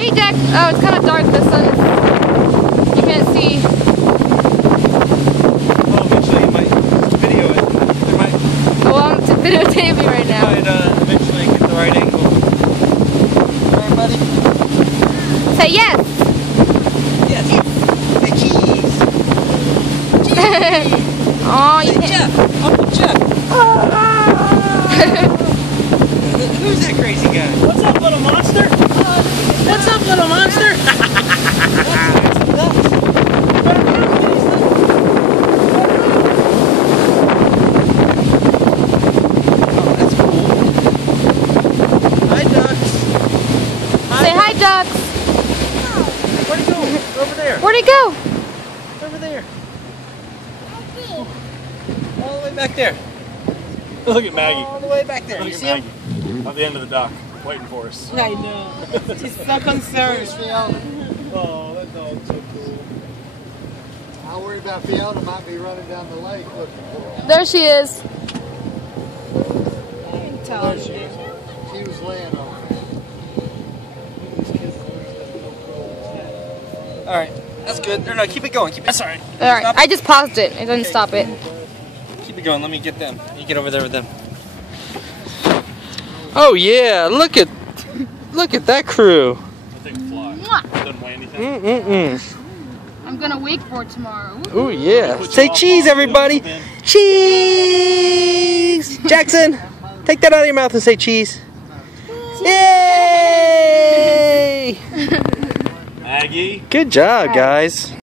Hey Jack. Oh, it's kind of dark. The sun. You can't see. Well, eventually you might video it. There might. Oh, I'm videotaping right now. Might eventually get the right angle. Alright, buddy. Say yes. Yes. Say cheese. Oh, you Say can't. Jeff. Uncle Jeff. Who's that crazy guy? What's up, little monster? What's up, little monster? Hi, ducks. Say hi, ducks. Where'd he go? Over there. Where'd he go? Over there. All the way back there. Look at Maggie. All the way back there. You Look at see him? Maggie. At the end of the dock, waiting for us. I know. She's so concerned. Oh, that dog's so cool. I'll worry about Fiona might be running down the lake looking for her. There she is. There she is. She was laying on her. Alright. That's good. Or no, keep it going. Keep it. That's alright. All right. I just paused it. It didn't stop it. Keep it going. Let me get them. You get over there with them. Oh yeah! Look at that crew. That thing flies. Mwah. Doesn't weigh anything. I'm gonna wakeboard tomorrow. Oh yeah! Say cheese, everybody. Cheese. Jackson, take that out of your mouth and say cheese. Yay! Maggie. Good job, guys.